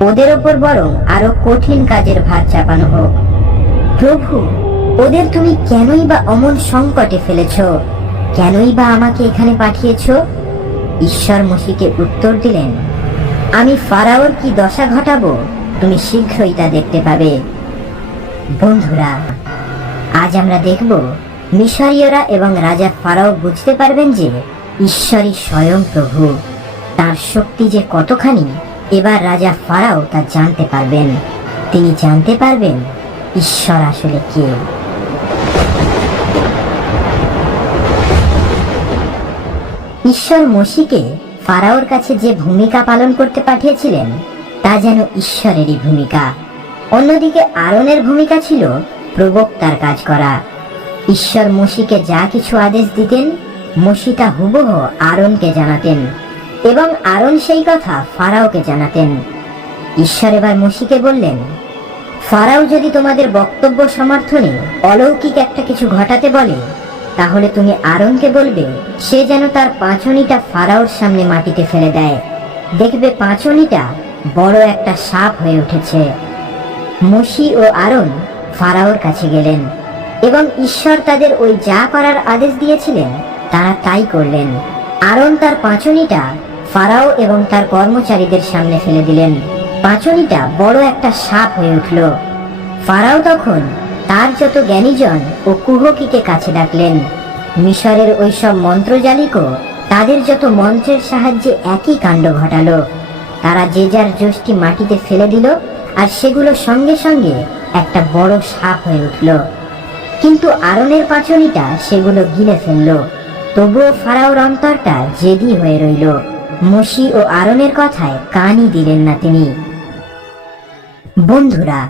ওদের ওপর বরং আরও কঠিন কাজের ভার চাপানো হোক। প্রভু, ওদের তুমি কেনই বা অমন সংকটে ফেলেছ? কেনই বা আমাকে এখানে পাঠিয়েছ? ঈশ্বর মসিকে উত্তর দিলেন, আমি ফারাওর কি দশা ঘটাবো? তুমি শীঘ্রই তা দেখতে পাবে। বন্ধুরা, আজ আমরা দেখব, মিশরীয়রা এবং রাজা ফারাও বুঝতে পারবেন যে ঈশ্বরই স্বয়ং প্রভু। তার শক্তি যে কতখানি এবার রাজা ফারাও তা জানতে পারবেন। তিনি জানতে পারবেন ঈশ্বর আসলে কে। ঈশ্বর মসিকে ফারাওর কাছে যে ভূমিকা পালন করতে পাঠিয়েছিলেন, তা যেন ঈশ্বরেরই ভূমিকা। অন্যদিকে আরনের ভূমিকা ছিল প্রবক্তার কাজ করা। ঈশ্বর মসিকে যা কিছু আদেশ দিতেন মসি তা হুবহ আরনকে জানাতেন। এবং আরন সেই কথা ফারাওকে জানাতেন। ঈশ্বর এবার মসিকে বললেন, ফারাও যদি তোমাদের বক্তব্য সমর্থনে অলৌকিক একটা কিছু ঘটাতে বলে, তাহলে তুমি আরনকে বলবে, সে যেন তার পাঁচনিটা ফারাওর সামনে মাটিতে ফেলে দেয়। দেখবে পাঁচনিটা বড় একটা সাপ হয়ে উঠেছে। মসি ও আরন ফারাওর কাছে গেলেন এবং ঈশ্বর তাদের ওই যা করার আদেশ দিয়েছিলেন, তারা তাই করলেন। আরন তার পাঁচনিটা ফারাও এবং তার কর্মচারীদের সামনে ফেলে দিলেন। পাঁচনিটা বড় একটা সাপ হয়ে উঠল। ফারাও তখন তার যত জ্ঞানীজন ও কুহকিকে কাছে ডাকলেন। মিশরের ওইসব মন্ত্রজালিকও তাদের যত মন্ত্রের সাহায্যে একই কাণ্ড ঘটালো। তারা যে যার যষ্টি মাটিতে ফেলে দিল আর সেগুলো সঙ্গে সঙ্গে একটা বড় সাপ হয়ে উঠল। কিন্তু আরনের পাচনিটা সেগুলো গিলে ফেলল। তবুও ফারাওর অন্তরটা জেদি হয়ে রইল। মসি ও আরনের কথায় কানই দিলেন না তিনি। বন্ধুরা,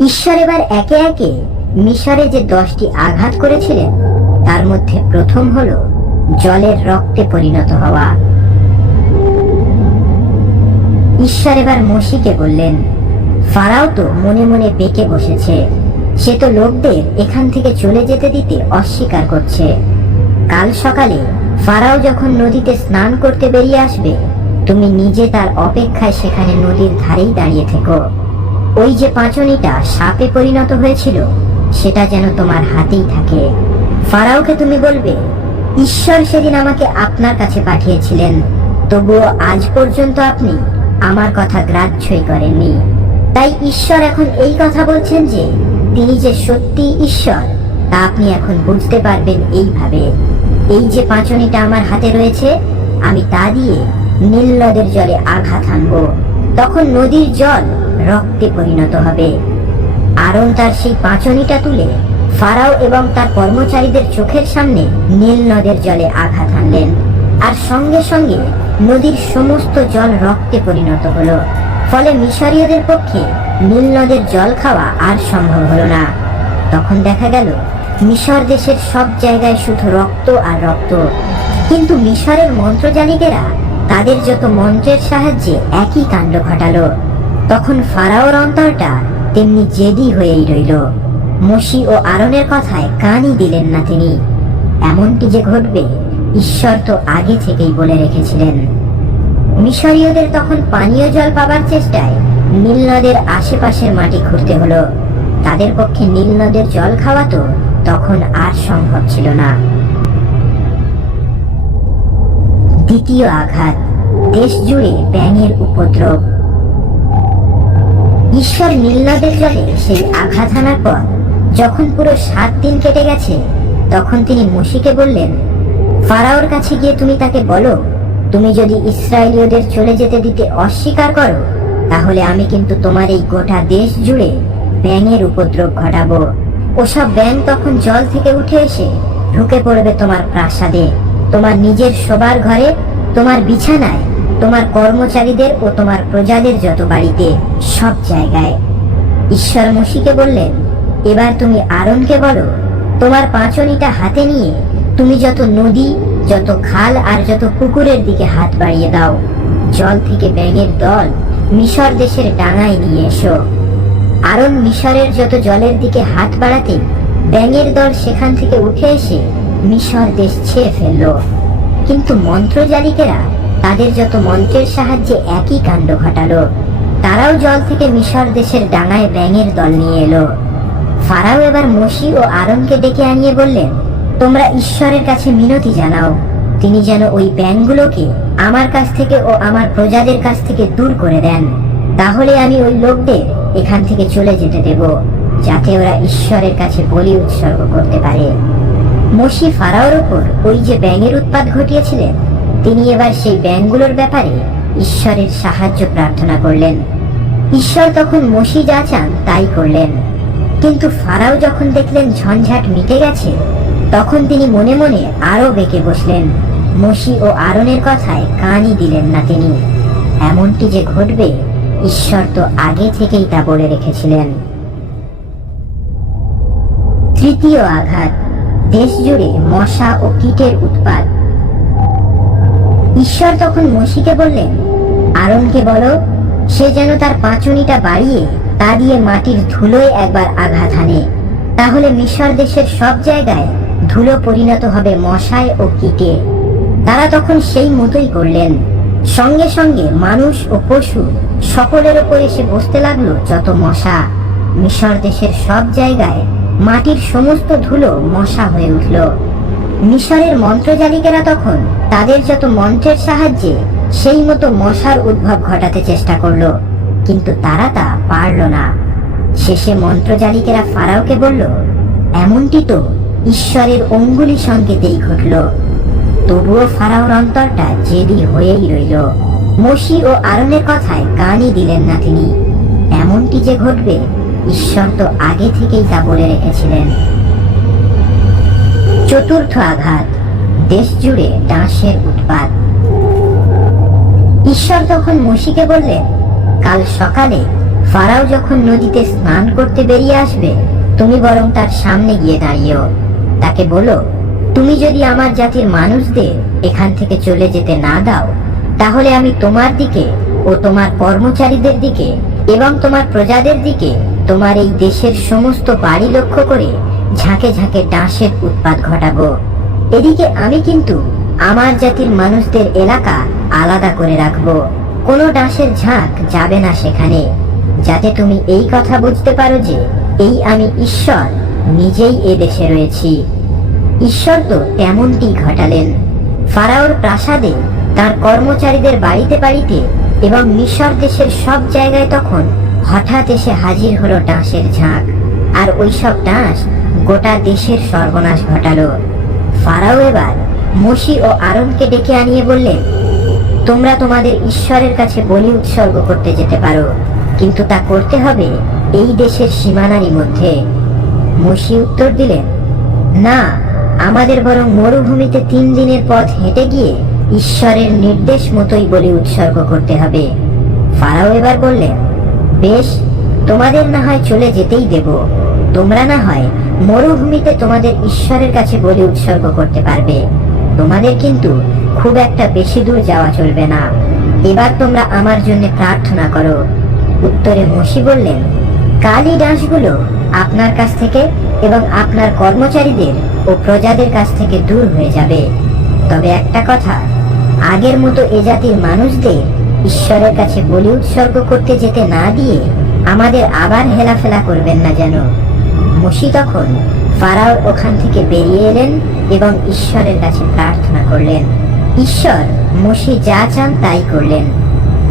ঈশ্বর এবার একে একে মিশরে যে দশটি আঘাত করেছিলেন, তার মধ্যে প্রথম হলো জলের রক্তে পরিণত হওয়া। ঈশ্বর এবার মসিকে বললেন, ফারাও তো মনে মনে বেঁকে বসেছে। সে তো লোকদের এখান থেকে চলে যেতে দিতে অস্বীকার করছে। কাল সকালে ফারাও যখন নদীতে স্নান করতে বেরিয়ে আসবে, তুমি নিজে তার অপেক্ষায় সেখানে নদীর ধারেই দাঁড়িয়ে থেকো। ওই যে পাঁচনিটা সাপে পরিণত হয়েছিল, সেটা যেন তোমার হাতেই থাকে। ফারাওকে তুমি বলবে, ঈশ্বর সেদিন আমাকে আপনার কাছে পাঠিয়েছিলেন, তবুও আজ পর্যন্ত আপনি আমার কথা গ্রাহ্যই করেননি। তাই ঈশ্বর এখন এই কথা বলছেন যে, তিনি যে সত্যি ঈশ্বর, তা আপনি এখন বুঝতে পারবেন এইভাবে। এই যে পাঁচনিটা আমার হাতে রয়েছে, আমি তা দিয়ে নীল নদের জলে আঘাত আনব তখন নদীর জল রক্তে পরিণত হবে। আরন তার সেই পাঁচনিটা তুলে ফারাও এবং তার কর্মচারীদের চোখের সামনে নীল নদের জলে আঘাত আনলেন আর সঙ্গে সঙ্গে নদীর সমস্ত জল রক্তে পরিণত হলো। ফলে মিশরীয়দের পক্ষে নীল নদের জল খাওয়া আর সম্ভব হলো না। তখন দেখা গেল মিশর দেশের সব জায়গায় শুধু রক্ত আর রক্ত। কিন্তু মিশরের মন্ত্রজালিকেরা তাদের যত মন্ত্রের সাহায্যে একই কাণ্ড ঘটালো, তখন ফারাওর অন্তরটা তেমনি জেদি হয়েই রইল। মসি ও আরনের কথায় কানই দিলেন না তিনি। এমনটি যে ঘটবে, ঈশ্বর তো আগে থেকেই বলে রেখেছিলেন। মিশরীয়দের তখন পানীয় জল পাবার চেষ্টায় নীল নদের আশেপাশের মাটি খুঁড়তে হলো। তাদের পক্ষে নীল নদের জল খাওয়া তো তখন আর সম্ভব ছিল না। দ্বিতীয় আঘাত দেশ জুড়ে ব্যাঙের উপদ্রব। ঈশ্বর নীলনদের জলে সেই আঘাত হানার পর যখন পুরো সাত দিন কেটে গেছে, তখন তিনি মসিকে বললেন, ফারাওর কাছে গিয়ে তুমি তাকে বলো, তুমি যদি ইসরায়েলীয়দের চলে যেতে দিতে অস্বীকার করো, তাহলে আমি কিন্তু তোমার এই গোটা দেশ জুড়ে ব্যাঙের উপদ্রব ঘটাবো। ওসব ব্যাঙ তখন জল থেকে উঠে এসে ঢুকে পড়বে তোমার প্রাসাদে, তোমার নিজের শোবার ঘরে, তোমার বিছানায়, তোমার কর্মচারীদের ও তোমার প্রজাদের যত বাড়িতে, সব জায়গায়। ঈশ্বর মসিকে বললেন, এবার তুমি আরনকে বলো, তোমার পাঁচনিটা হাতে নিয়ে তুমি যত নদী, যত খাল আর যত পুকুরের দিকে হাত বাড়িয়ে দাও। জল থেকে ব্যাঙের দল মিশর দেশের ডাঙায় নিয়ে এসো। আরন মিশরের যত জলের দিকে হাত বাড়াতে ব্যাঙের দল সেখান থেকে উঠে এসে মিশর দেশ ছেয়ে ফেলল। কিন্তু মন্ত্রজালিকেরা তাদের যত মন্ত্রের সাহায্যে একই কাণ্ড ঘটালো, তারাও জল থেকে মিশর দেশের ডাঙায় ব্যাঙের দল নিয়ে এলো। ফারাও এবার মসি ও আরনকে ডেকে আনিয়ে বললেন, তোমরা ঈশ্বরের কাছে মিনতি জানাও। তিনি যেন ওই ব্যাঙগুলোকে আমার কাছ থেকে ও আমার প্রজাদের কাছ থেকে দূর করে দেন। তাহলে আমি ওই লোকদের এখান থেকে চলে যেতে দেব, যাতে ওরা ঈশ্বরের কাছে বলি উৎসর্গ করতে পারে। মসি ফারাওর ওপর ওই যে ব্যাঙের উৎপাত ঘটিয়েছিলেন, তিনি এবার সেই ব্যাঙগুলোর ব্যাপারে ঈশ্বরের সাহায্য প্রার্থনা করলেন। ঈশ্বর তখন মসি যা চান তাই করলেন। কিন্তু ফারাও যখন দেখলেন ঝঞ্ঝাট মিটে গেছে, তখন তিনি মনে মনে আরও বেঁকে বসলেন। মসি ও আরনের কথায় কানই দিলেন না তিনি। এমনটি যে ঘটবে ঈশ্বর তো আগে থেকেই তা বলে রেখেছিলেন। তৃতীয় আঘাত দেশ জুড়ে মশা ও কীটের উৎপাত। ঈশ্বর তখন মসিকে বললেন আরনকে বলো, সে যেন তার পাঁচুনিটা বাড়িয়ে তা দিয়ে মাটির ধুলোয় একবার আঘাত হানে। তাহলে মিশর দেশের সব জায়গায় ধুলো পরিণত হবে মশায় ও কীটে। তারা তখন সেই মতোই করলেন। সঙ্গে সঙ্গে মানুষ ও পশু সকলের ওপর এসে বসতে লাগল যত মশা। মিশর দেশের সব জায়গায় মাটির সমস্ত ধুলো মশা হয়ে উঠল। মিশরের মন্ত্রজালিকেরা তখন তাদের যত মন্ত্রের সাহায্যে সেই মতো মশার উদ্ভব ঘটাতে চেষ্টা করল, কিন্তু তারা তা পারল না। শেষে মন্ত্রজালিকেরা ফারাওকে বলল, এমনটি তো ঈশ্বরের অঙ্গুলি সংকেতেই ঘটল। তবুও ফারাওর অন্তরটা জেদি হয়েই রইল। মসি ও আরনের কথায় কানই দিলেন না তিনি। এমনটি যে ঘটবে, ঈশ্বর তো আগে থেকেই তা বলে রেখেছিলেন। চতুর্থ আঘাত দেশ জুড়ে ডাঁশের উৎপাত। ঈশ্বর তখন মসিকে বললেন, কাল সকালে ফারাও যখন নদীতে স্নান করতে বেরিয়ে আসবে, তুমি বরং তার সামনে গিয়ে দাঁড়িয়েও। তাকে বলো তুমি যদি আমার জাতির মানুষদের এখান থেকে চলে যেতে না দাও, তাহলে আমি তোমার দিকে ও তোমার কর্মচারীদের দিকে এবং তোমার প্রজাদের দিকে তোমার এই দেশের সমস্ত বাড়ি লক্ষ্য করে ঝাঁকে ঝাঁকে ডাঁশের উৎপাত ঘটাবো। এদিকে আমি কিন্তু আমার জাতির মানুষদের এলাকা আলাদা করে রাখব। কোনো ডাঁশের ঝাঁক যাবে না সেখানে। যাতে তুমি এই কথা বুঝতে পারো যে এই আমি ঈশ্বর নিজেই এ দেশে রয়েছি। ঈশ্বর তো তেমনটি ঘটালেন। ফারাওর প্রাসাদে তার কর্মচারীদের বাড়িতে বাড়িতে এবং মিশর দেশের সব জায়গায় তখন হঠাৎ এসে হাজির হলো ডাঁশের ঝাঁক। আর ওইসব ডাঁশ গোটা দেশের সর্বনাশ ঘটালো। ফারাও এবার মসি ও আরনকে ডেকে আনিয়ে বললেন, তোমরা তোমাদের ঈশ্বরের কাছে বলি উৎসর্গ করতে যেতে পারো, কিন্তু তা করতে হবে এই দেশের সীমানারই মধ্যে। মসি উত্তর দিলেন, না আমাদের বরং মরুভূমিতে তিন দিনের পথ হেঁটে গিয়ে ঈশ্বরের নির্দেশ মতোই বলি উৎসর্গ করতে হবে। ফারাও এবার বললেন, বেশ, তোমাদের না হয় চলে যেতেই দেব। তোমরা না হয় মরুভূমিতে তোমাদের ঈশ্বরের কাছে বলি উৎসর্গ করতে পারবে। তোমাদের কিন্তু খুব একটা বেশি দূর যাওয়া চলবে না। এবার তোমরা আমার জন্য প্রার্থনা করো। উত্তরে মসি বললেন, কালি ডাঁশগুলো আপনার কাছ থেকে এবং আপনার কর্মচারীদের ও প্রজাদের কাছ থেকে দূর হয়ে যাবে। তবে একটা কথা, আগের মতো এ জাতির মানুষদের ঈশ্বরের কাছে বলি উৎসর্গ করতে যেতে না দিয়ে আমাদের আবার হেলাফেলা করবেন না যেন। মসি তখন ফারাও ওখান থেকে বেরিয়ে এলেন এবং ঈশ্বরের কাছে প্রার্থনা করলেন। ঈশ্বর মসি যা চান তাই করলেন।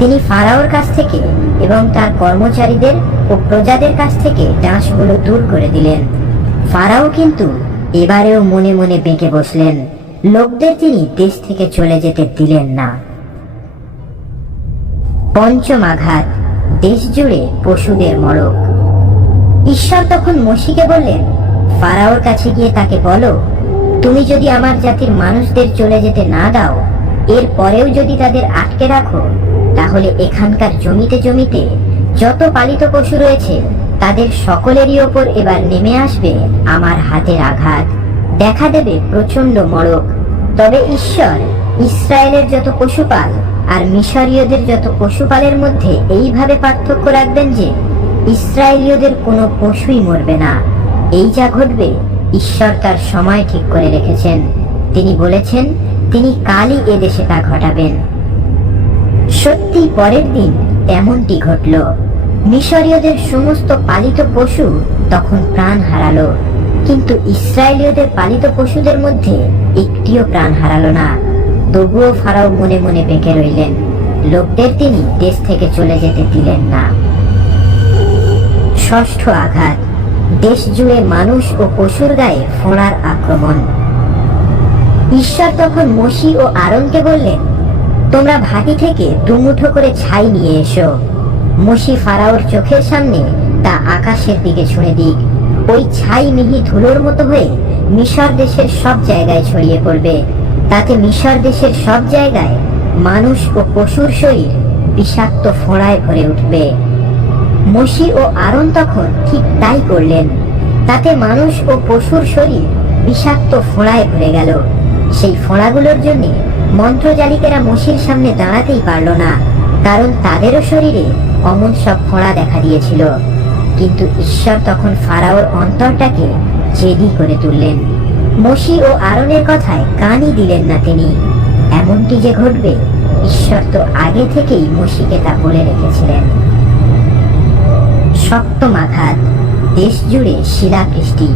তিনি ফারাওর কাছ থেকে এবং তার কর্মচারীদের ও প্রজাদের কাছ থেকে ডাঁশগুলো দূর করে দিলেন। ফারাও কিন্তু এবারেও মনে মনে বেঁকে বসলেন। লোকদের তিনি দেশ থেকে চলে যেতে দিলেন না। পঞ্চম আঘাত, দেশ জুড়ে পশুদের মরক। ঈশ্বর তখন মসিকে বললেন, ফারাওর কাছে গিয়ে তাকে বলো, তুমি যদি আমার জাতির মানুষদের চলে যেতে না দাও, এর পরেও যদি তাদের আটকে রাখো তাহলে এখানকার জমিতে জমিতে যত পালিত পশু রয়েছে, তাদের সকলেরই ওপর এবার নেমে আসবে আমার হাতের আঘাত। দেখা দেবে প্রচণ্ড মড়ক। তবে ঈশ্বর, ইসরায়েলের যত পশুপাল আর মিশরীয়দের যত পশুপালের মধ্যে এইভাবে পার্থক্য রাখবেন যে, ইসরায়েলীয়দের কোনো পশুই মরবে না। এই যা ঘটবে, ঈশ্বর তার সময় ঠিক করে রেখেছেন। তিনি বলেছেন, তিনি কালই এদেশে তা ঘটাবেন। সত্যি পরের দিন তেমনটি ঘটল। মিশরীয়দের সমস্ত পালিত পশু তখন প্রাণ হারালো। কিন্তু ইসরায়েলীয়দের পালিত পশুদের মধ্যে একটিও প্রাণ হারালো না। তবুও ফারাও মনে মনে বেঁকে রইলেন। লোকদের তিনি দেশ থেকে চলে যেতে দিলেন না। ষষ্ঠ আঘাত, দেশ জুড়ে মানুষ ও পশুর গায়ে ফোঁড়ার আক্রমণ। ঈশ্বর তখন মসি ও আরনকে বললেন তোমরা ভাটি থেকে দুমুঠো করে ছাই নিয়ে এসো। মসি ফারাওর চোখের সামনে তা আকাশের দিকে ছুঁড়ে দিক। ওই ছাই মিহি ধুলোর মতো হয়ে মিশর দেশের সব জায়গায় ছড়িয়ে পড়বে। তাতে মিশর দেশের সব জায়গায় মানুষ ও পশুর শরীর বিষাক্ত ফোঁড়ায় ভরে উঠবে। মসি ও আরন তখন ঠিক তাই করলেন। তাতে মানুষ ও পশুর শরীর বিষাক্ত ফোঁড়ায় ভরে গেল। সেই ফোঁড়াগুলোর জন্য মন্ত্রজালিকেরা মসির সামনে দাঁড়াতেই পারল না, কারণ তাদেরও শরীরে অমন সব ফোঁড়া দেখা দিয়েছিল। কিন্তু ঈশ্বর তখন ফারাওর অন্তরটাকে জেদি করে তুললেন। মসি ও আরনের কথায় কানই দিলেন না তিনি। এমনটি যে ঘটবে, ঈশ্বর তো আগে থেকেই মসিকে তা বলে রেখেছিলেন। সপ্তম আঘাত দেশ জুড়ে শিলাবৃষ্টি।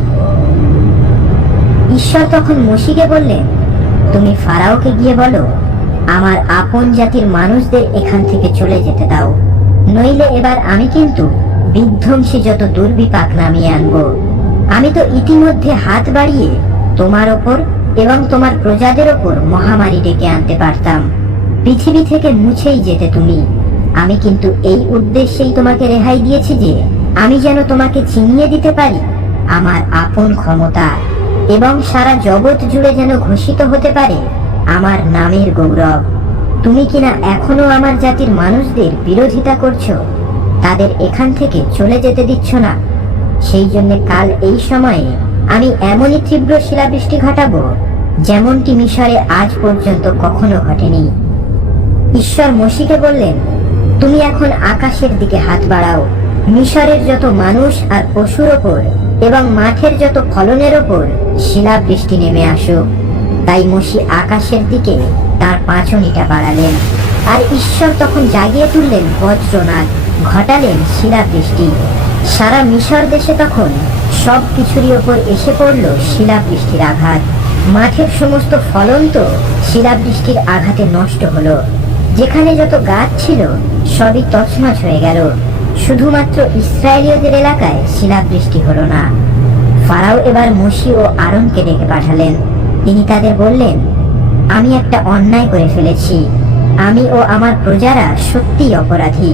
ঈশ্বর তখন মসিকে বললেন তুমি ফারাওকে গিয়ে বলো, আমার আপন জাতির মানুষদের এখান থেকে চলে যেতে দাও। নইলে এবার আমি কিন্তু বিধ্বংসী যত দুর্বিপাক নামিয়ে আনব। আমি তো ইতিমধ্যে হাত বাড়িয়ে তোমার ওপর এবং তোমার প্রজাদের ওপর মহামারী ডেকে আনতে পারতাম। পৃথিবী থেকে মুছেই যেতে তুমি। আমি কিন্তু এই উদ্দেশ্যেই তোমাকে রেহাই দিয়েছি যে, আমি যেন তোমাকে চিনিয়ে দিতে পারি আমার আপন ক্ষমতা। এবং সারা জগৎ জুড়ে যেন ঘোষিত হতে পারে আমার নামের গৌরব। তুমি কিনা এখনও আমার জাতির মানুষদের বিরোধিতা করছ? তাদের এখান থেকে চলে যেতে দিচ্ছ না। সেই জন্য কাল এই সময়ে আমি এমনই তীব্র শিলাবৃষ্টি ঘটাবো, যেমনটি মিশরে আজ পর্যন্ত কখনো ঘটেনি। ঈশ্বর মসিকে বললেন, তুমি এখন আকাশের দিকে হাত বাড়াও। মিশরের যত মানুষ আর পশুর ওপর এবং মাঠের যত ফলনের ওপর শিলাবৃষ্টি নেমে আসুক, তাই মসি আকাশের দিকে তার পাঁচনিটা বাড়ালেন। আর ঈশ্বর তখন জাগিয়ে তুললেন বজ্রনাথ ঘটালেন শিলাবৃষ্টি। সারা মিশর দেশে তখন সব কিছুরই ওপর এসে পড়ল শিলাবৃষ্টির আঘাত। মাঠের সমস্ত ফলন তো শিলাবৃষ্টির আঘাতে নষ্ট হলো। যেখানে যত গাছ ছিল, সবই তছনছ হয়ে গেল। শুধুমাত্র ইসরায়েলীয়দের এলাকায় শিলাবৃষ্টি হলো না। ফারাও এবার মসি ও আরনকে ডেকে পাঠালেন। তিনি তাদের বললেন, আমি একটা অন্যায় করে ফেলেছি। আমি ও আমার প্রজারা সত্যিই অপরাধী।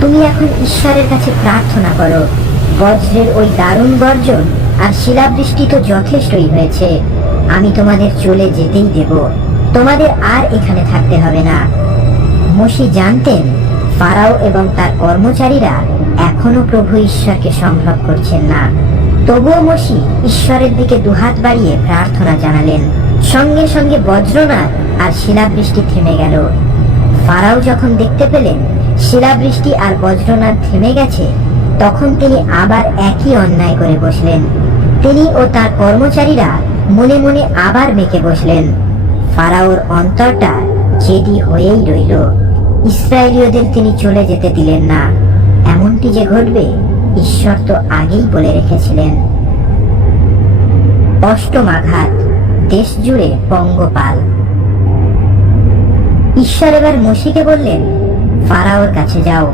তুমি এখন ঈশ্বরের কাছে প্রার্থনা করো। বজ্রের ওই দারুণ গর্জন আর শিলাবৃষ্টি তো যথেষ্টই হয়েছে। আমি তোমাদের চলে যেতেই দেব। তোমাদের আর এখানে থাকতে হবে না। মসি জানতেন ফারাও এবং তার কর্মচারীরা এখনও প্রভু ঈশ্বরকে সম্ভব করছেন না। তবুও মসি ঈশ্বরের দিকে দুহাত বাড়িয়ে প্রার্থনা জানালেন। সঙ্গে সঙ্গে বজ্রনাথ আর শিলাবৃষ্টি থেমে গেল। ফারাও যখন দেখতে পেলেন শিলাবৃষ্টি আর বজ্রনাথ থেমে গেছে, তখন তিনি আবার একই অন্যায় করে বসলেন। তিনি ও তার কর্মচারীরা মনে মনে আবার মেকে বসলেন। ফারাওর অন্তরটা জেদি হয়েই রইল। ইসরায়েলীয়দের তিনি চলে যেতে দিলেন না। এমনটি যে ঘটবে, ঈশ্বর তো আগেই বলে রেখেছিলেন। অষ্টম আঘাত, দেশ জুড়ে পঙ্গপাল। ঈশ্বর এবার মসিকে বললেন, ফারাওর কাছে যাও।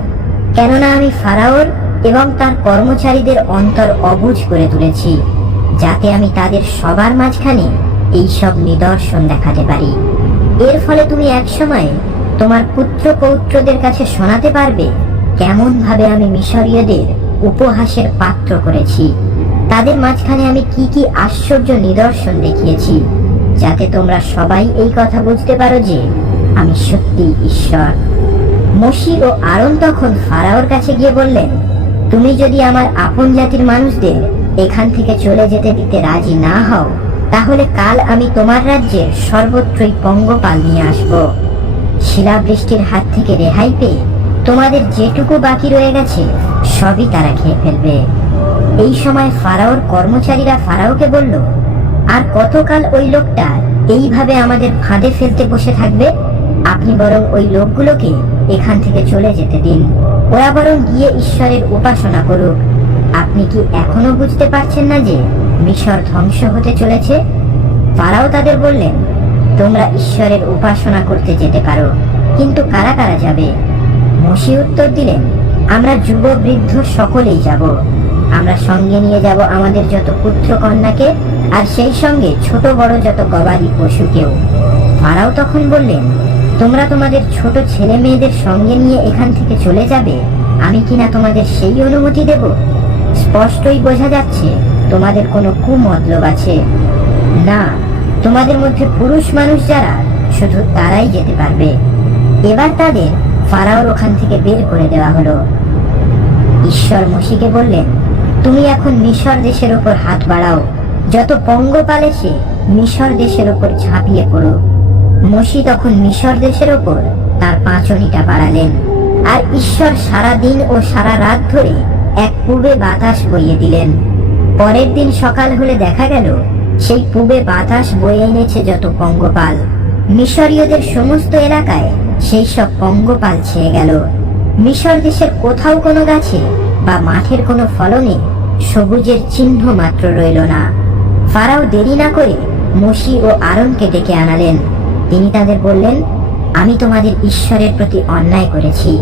কেননা আমি ফারাওর এবং তার কর্মচারীদের অন্তর অবুঝ করে তুলেছি, যাতে আমি তাদের সবার মাঝখানে এইসব নিদর্শন দেখাতে পারি। এর ফলে তুমি এক সময় তোমার পুত্র পৌত্রদের কাছে শোনাতে পারবে কেমন ভাবে আমি মিশরীয়দের উপহাসের পাত্র করেছি। তাদের মাঝখানে আমি কি কি আশ্চর্য নিদর্শন দেখিয়েছি, যাতে তোমরা সবাই এই কথা বুঝতে পারো যে আমি সত্যি ঈশ্বর। মসি ও আরন তখন ফারাওর কাছে গিয়ে বললেন, তুমি যদি আমার আপন জাতির মানুষদের এখান থেকে চলে যেতে দিতে রাজি না হও, তাহলে কাল আমি তোমার রাজ্যের সর্বত্রই পঙ্গপাল নিয়ে আসব। শিলাবৃষ্টির হাত থেকে রেহাই পেয়ে তোমাদের যেটুকু বাকি রয়ে গেছে, সবই তারা খেয়ে ফেলবে। এই সময় ফারাওর কর্মচারীরা ফারাওকে বলল, আর কতকাল ওই লোকটা এইভাবে আমাদের ফাঁদে ফেলতে বসে থাকবে? আপনি বরং ওই লোকগুলোকে এখান থেকে চলে যেতে দিন। ওরা বরং গিয়ে ঈশ্বরের উপাসনা করুক। আপনি কি এখনও বুঝতে পারছেন না যে মিশর ধ্বংস হতে চলেছে? ফারাও তাদের বললেন তোমরা ঈশ্বরের উপাসনা করতে যেতে পারো। কিন্তু কারা কারা যাবে? মসি উত্তর দিলেন, আমরা যুব বৃদ্ধ সকলেই যাব। আমরা সঙ্গে নিয়ে যাব আমাদের যত পুত্র কন্যাকে আর সেই সঙ্গে ছোট বড় যত গবাদি পশুকেও। ফারাও তখন বললেন, তোমরা তোমাদের ছোট ছেলে মেয়েদের সঙ্গে নিয়ে এখান থেকে চলে যাবে? আমি কিনা তোমাদের সেই অনুমতি দেব? স্পষ্টই বোঝা যাচ্ছে, তোমাদের কোনো কুমতলব আছে। না তোমাদের মধ্যে পুরুষ মানুষ যারা, শুধু তারাই যেতে পারবে। এবার তাদের ফারাওর ওখান থেকে বের করে দেওয়া হলো। ঈশ্বর মসিকে বললেন, তুমি এখন মিশর দেশের ওপর হাত বাড়াও। যত পঙ্গপাল এসে মিশর দেশের ওপর ঝাঁপিয়ে পড়ো। মসি তখন মিশর দেশের ওপর তার পাঁচনিটা বাড়ালেন। আর ঈশ্বর সারা দিন ও সারা রাত ধরে এক পূবে বাতাস বইয়ে দিলেন। পরের দিন সকাল হলে দেখা গেল সেই পূবে বাতাস বয়ে এনেছে যত পঙ্গপাল। মিশরীয়দের সমস্ত এলাকায় সেই সব পঙ্গপাল ছেয়ে গেল। মিশর দেশের কোথাও কোনো গাছে বা মাঠের কোনো ফলনে সবুজের চিহ্ন মাত্র রইল না। ফারাও দেরি না করে মসি ও আরনকে ডেকে আনালেন। তিনি তাদের বললেন, আমি তোমাদের ঈশ্বরের প্রতি অন্যায় করেছি।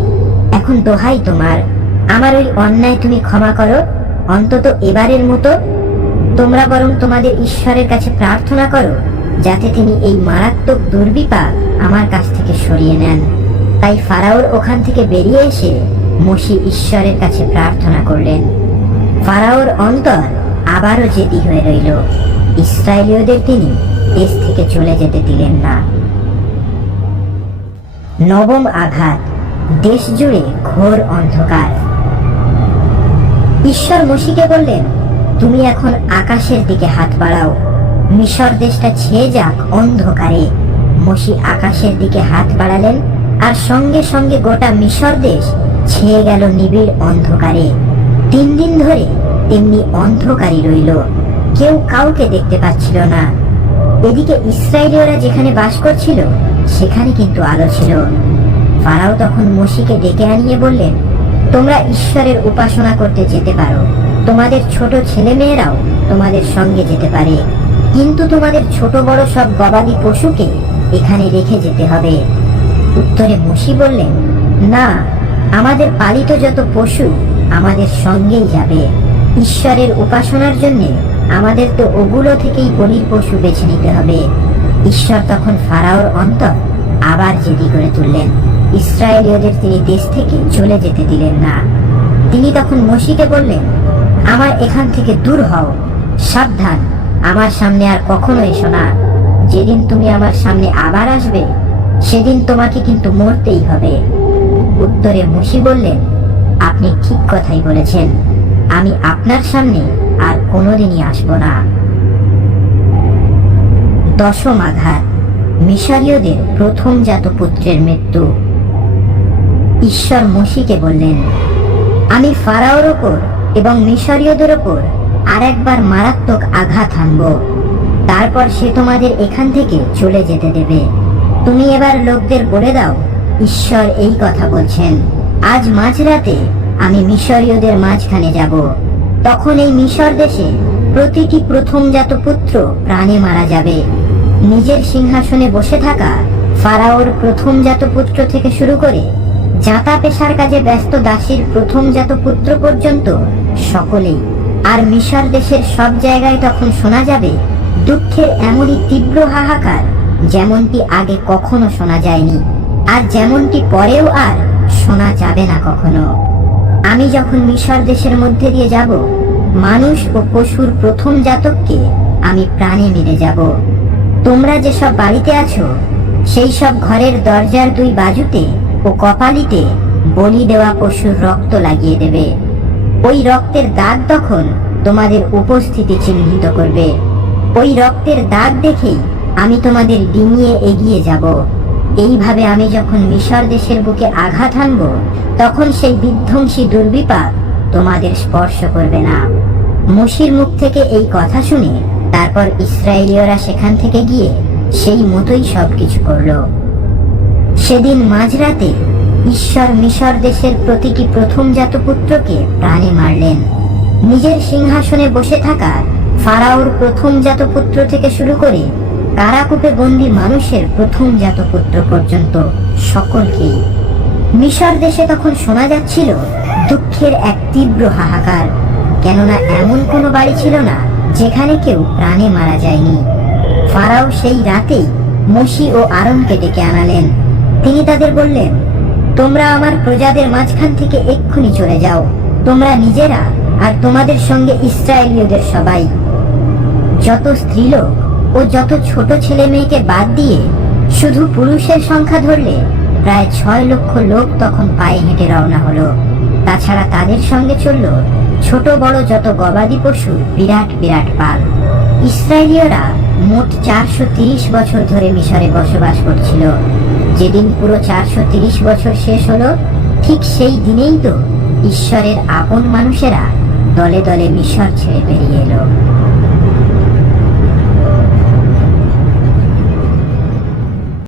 এখন দোহাই তোমার। আমার ওই অন্যায় তুমি ক্ষমা করো। অন্তত এবারের মতো তোমরা বরং তোমাদের ঈশ্বরের কাছে প্রার্থনা করো, যাতে তিনি এই মারাত্মক দুর্বিপাক আমার কাছ থেকে সরিয়ে নেন। তাই ফারাওর ওখান থেকে বেরিয়ে এসে মসি ঈশ্বরের কাছে প্রার্থনা করলেন। ফারাওর অন্তর আবারও জেদি হয়ে রইল। ইসরায়েলীয়দের তিনি দেশ থেকে চলে যেতে দিলেন না। নবম আঘাত দেশ জুড়ে ঘোর অন্ধকার। ঈশ্বর মসিকে বললেন তুমি এখন আকাশের দিকে হাত বাড়াও। মিশর দেশটা ছেয়ে যাক অন্ধকারে। মসি আকাশের দিকে হাত বাড়ালেন আর সঙ্গে সঙ্গে গোটা মিশর দেশ ছেয়ে গেল নিবিড় অন্ধকারে। তিন দিন ধরে তেমনি অন্ধকারই রইল। কেউ কাউকে দেখতে পাচ্ছিল না। এদিকে ইসরায়েলীয়রা যেখানে বাস করছিল, সেখানে কিন্তু আলো ছিল। ফারাও তখন মসিকে ডেকে আনিয়ে বললেন, তোমরা ঈশ্বরের উপাসনা করতে যেতে পারো। তোমাদের ছোট ছেলে মেয়েরাও তোমাদের সঙ্গে যেতে পারে। কিন্তু তোমাদের ছোট বড় সব গবাদি পশুকে এখানে রেখে যেতে হবে। উত্তরে মসি বললেন, না, আমাদের পালিত যত পশু আমাদের সঙ্গেই যাবে। ঈশ্বরের উপাসনার জন্য আমাদের তো ওগুলো থেকেই বলির পশু বেছে নিতে হবে। ঈশ্বর তখন ফারাওর অন্তর আবার জেদি করে তুললেন। ইসরায়েলীয়দের তিনি দেশ থেকে চলে যেতে দিলেন না। তিনি তখন মসিকে বললেন আমার এখান থেকে দূর হও। সাবধান। আমার সামনে আর কখনো এসো না যেদিন তুমি আমার সামনে আবার আসবে, সেদিন তোমাকে কিন্তু মরতেই হবে। উত্তরে মসি বললেন, আপনি ঠিক কথাই বলেছেন। আমি আপনার সামনে আর কোনোদিনই আসব না। দশম আঘাত মিশরীয়দের প্রথম জাত পুত্রের মৃত্যু। ঈশ্বর মসিকে বললেন, আমি ফারাওর ওপর এবং মিশরীয়দের ওপর আর একবার মারাত্মক আঘাত আনব তারপর সে তোমাদের এখান থেকে চলে যেতে দেবে। তুমি এবার লোকদের বলে দাও, ঈশ্বর এই কথা বলছেন, আজ মাঝরাতে আমি মিশরীয়দের মাঝখানে যাব। তখন এই মিশর দেশে প্রতিটি প্রথমজাত পুত্র প্রাণে মারা যাবে। নিজের সিংহাসনে বসে থাকা ফারাওর প্রথমজাত পুত্র থেকে শুরু করে জাতা পেশার কাজে ব্যস্ত দাসীর প্রথম জাত পুত্র পর্যন্ত সকলেই। আর মিশর দেশের সব জায়গায় তখন শোনা যাবে, দুঃখের এমনই তীব্র হাহাকার যেমনটি আগে কখনো শোনা যায়নি, আর যেমনটি পরেও আর শোনা যাবে না কখনো। আমি যখন মিশর দেশের মধ্যে দিয়ে যাব, মানুষ ও পশুর প্রথম জাতককে আমি প্রাণে মেরে যাব। তোমরা যেসব বাড়িতে আছো, সেই সব ঘরের দরজার দুই বাজুতে ও কপালিতে বলি দেওয়া পশুর রক্ত লাগিয়ে দেবে। ওই রক্তের দাগ তখন তোমাদের উপস্থিতি চিহ্নিত করবে। ওই রক্তের দাগ দেখেই আমি তোমাদের ডিঙিয়ে এগিয়ে যাব। এইভাবে আমি যখন মিশর দেশের বুকে আঘাত আনব তখন সেই বিধ্বংসী দুর্বিপাক তোমাদের স্পর্শ করবে না। মসির মুখ থেকে এই কথা শুনে তারপর ইসরায়েলীয়রা সেখান থেকে গিয়ে সেই মতোই সবকিছু করল। সেদিন মাঝরাতে ঈশ্বর মিশর দেশের প্রতিটি প্রথম জাত পুত্রকে প্রাণে মারলেন। নিজের সিংহাসনে বসে থাকা ফারাওর প্রথম জাত পুত্র থেকে শুরু করে কারাকূপে বন্দি মানুষের প্রথম জাত পুত্র পর্যন্ত সকলকেই। মিশর দেশে তখন শোনা যাচ্ছিল দুঃখের এক তীব্র হাহাকার, কেননা এমন কোনো বাড়ি ছিল না যেখানে কেউ প্রাণে মারা যায়নি। ফারাও সেই রাতেই মসি ও আরনকে ডেকে আনালেন। তিনি তাদের বললেন, তোমরা আমার প্রজাদের মাঝখান থেকে এক্ষুনি চলে যাও। তোমরা নিজেরা আর তোমাদের সঙ্গে ইসরায়েলীয়দের সবাই। যত স্ত্রীলোক ও যত ছোট ছেলে মেয়েকে বাদ দিয়ে শুধু পুরুষের সংখ্যা ধরলে প্রায় ছয় লক্ষ লোক তখন পায়ে হেঁটে রওনা হলো। তাছাড়া তাদের সঙ্গে চলল ছোট বড় যত গবাদি পশু, বিরাট বিরাট পাল। ইসরায়েলীয়রা মোট চারশো বছর ধরে মিশরে বসবাস করছিল। যেদিন পুরো চারশো তিরিশ বছর শেষ হল, ঠিক সেই দিনেই তো ঈশ্বরের আপন মানুষেরা দলে দলে মিশর ছেড়ে বেরিয়ে এলো।